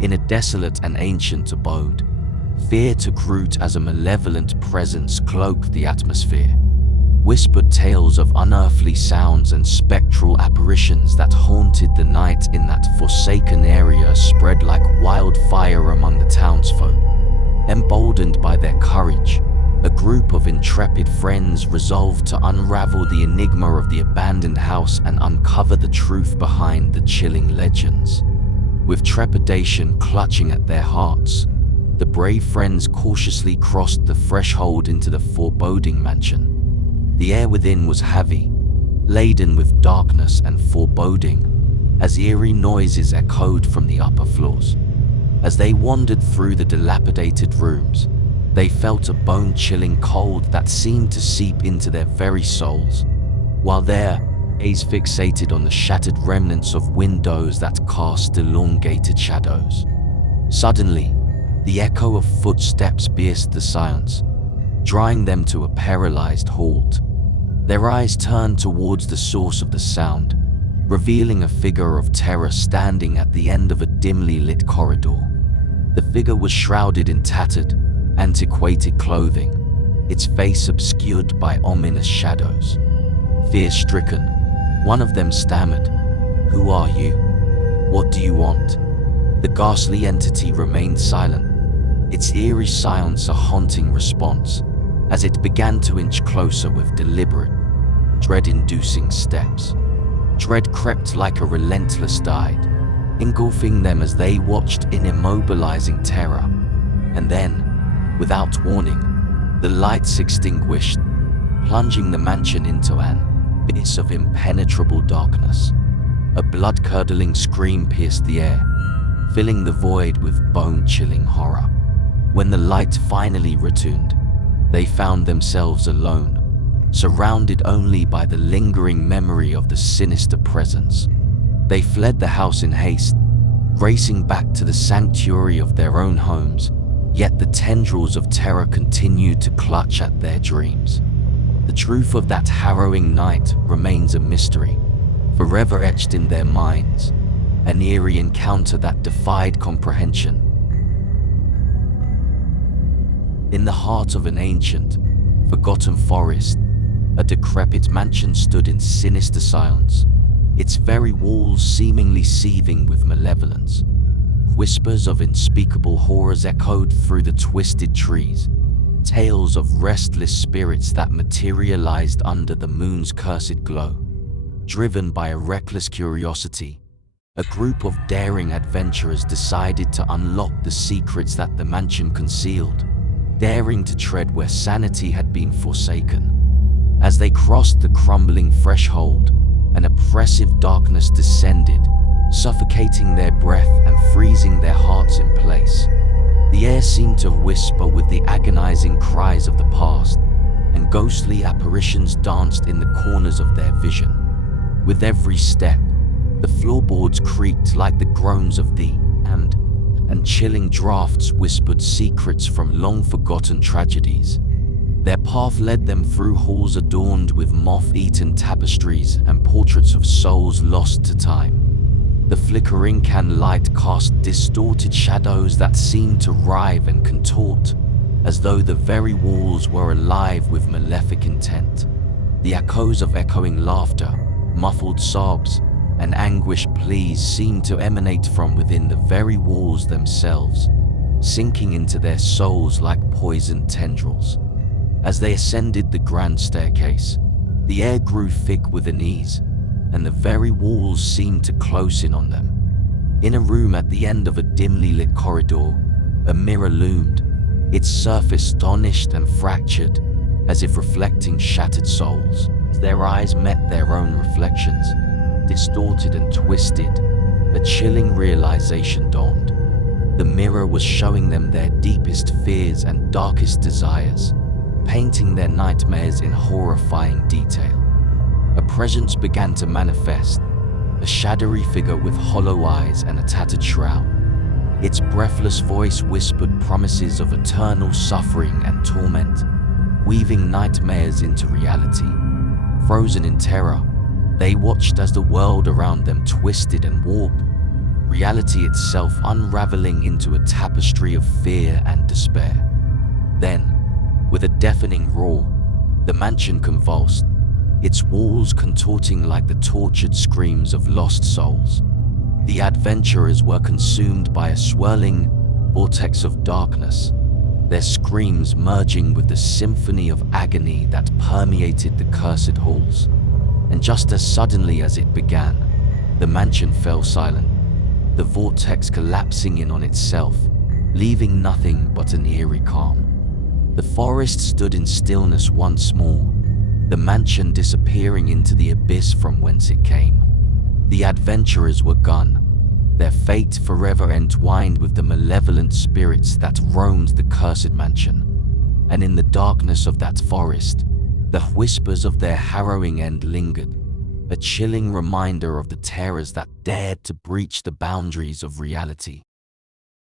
In a desolate and ancient abode, fear took root as a malevolent presence cloaked the atmosphere. Whispered tales of unearthly sounds and spectral apparitions that haunted the night in that forsaken area spread like wildfire among the townsfolk. Emboldened by their courage, a group of intrepid friends resolved to unravel the enigma of the abandoned house and uncover the truth behind the chilling legends. With trepidation clutching at their hearts, the brave friends cautiously crossed the threshold into the foreboding mansion. The air within was heavy, laden with darkness and foreboding, as eerie noises echoed from the upper floors. As they wandered through the dilapidated rooms, they felt a bone-chilling cold that seemed to seep into their very souls, while their gaze fixated on the shattered remnants of windows that cast elongated shadows. Suddenly, the echo of footsteps pierced the silence, drawing them to a paralyzed halt. Their eyes turned towards the source of the sound, revealing a figure of terror standing at the end of a dimly lit corridor. The figure was shrouded in tattered, antiquated clothing, its face obscured by ominous shadows. Fear-stricken, one of them stammered, "Who are you? What do you want?" The ghastly entity remained silent, its eerie silence a haunting response, as it began to inch closer with deliberate, dread-inducing steps. Dread crept like a relentless tide, engulfing them as they watched in immobilizing terror. And then, without warning, the lights extinguished, plunging the mansion into an abyss of impenetrable darkness. A blood-curdling scream pierced the air, filling the void with bone-chilling horror. When the light finally returned, they found themselves alone, surrounded only by the lingering memory of the sinister presence. They fled the house in haste, racing back to the sanctuary of their own homes, yet the tendrils of terror continued to clutch at their dreams. The truth of that harrowing night remains a mystery, forever etched in their minds, an eerie encounter that defied comprehension. In the heart of an ancient, forgotten forest, a decrepit mansion stood in sinister silence, its very walls seemingly seething with malevolence. Whispers of unspeakable horrors echoed through the twisted trees, tales of restless spirits that materialized under the moon's cursed glow. Driven by a reckless curiosity, a group of daring adventurers decided to unlock the secrets that the mansion concealed, daring to tread where sanity had been forsaken. As they crossed the crumbling threshold, an oppressive darkness descended, suffocating their breath and freezing their hearts in place. The air seemed to whisper with the agonizing cries of the past, and ghostly apparitions danced in the corners of their vision. With every step, the floorboards creaked like the groans of the damned, and chilling drafts whispered secrets from long-forgotten tragedies. Their path led them through halls adorned with moth-eaten tapestries and portraits of souls lost to time. The flickering can light cast distorted shadows that seemed to writhe and contort, as though the very walls were alive with malefic intent. The echoes of echoing laughter, muffled sobs, and anguished pleas seemed to emanate from within the very walls themselves, sinking into their souls like poisoned tendrils. As they ascended the grand staircase, the air grew thick with unease, and the very walls seemed to close in on them. In a room at the end of a dimly lit corridor, a mirror loomed, its surface tarnished and fractured, as if reflecting shattered souls. As their eyes met their own reflections, distorted and twisted, a chilling realization dawned. The mirror was showing them their deepest fears and darkest desires, painting their nightmares in horrifying detail. A presence began to manifest, a shadowy figure with hollow eyes and a tattered shroud. Its breathless voice whispered promises of eternal suffering and torment, weaving nightmares into reality. Frozen in terror, they watched as the world around them twisted and warped, reality itself unraveling into a tapestry of fear and despair. Then, with a deafening roar, the mansion convulsed, its walls contorting like the tortured screams of lost souls. The adventurers were consumed by a swirling vortex of darkness, their screams merging with the symphony of agony that permeated the cursed halls. And just as suddenly as it began, the mansion fell silent, the vortex collapsing in on itself, leaving nothing but an eerie calm. The forest stood in stillness once more, the mansion disappearing into the abyss from whence it came. The adventurers were gone, their fate forever entwined with the malevolent spirits that roamed the cursed mansion. And in the darkness of that forest, the whispers of their harrowing end lingered, a chilling reminder of the terrors that dared to breach the boundaries of reality.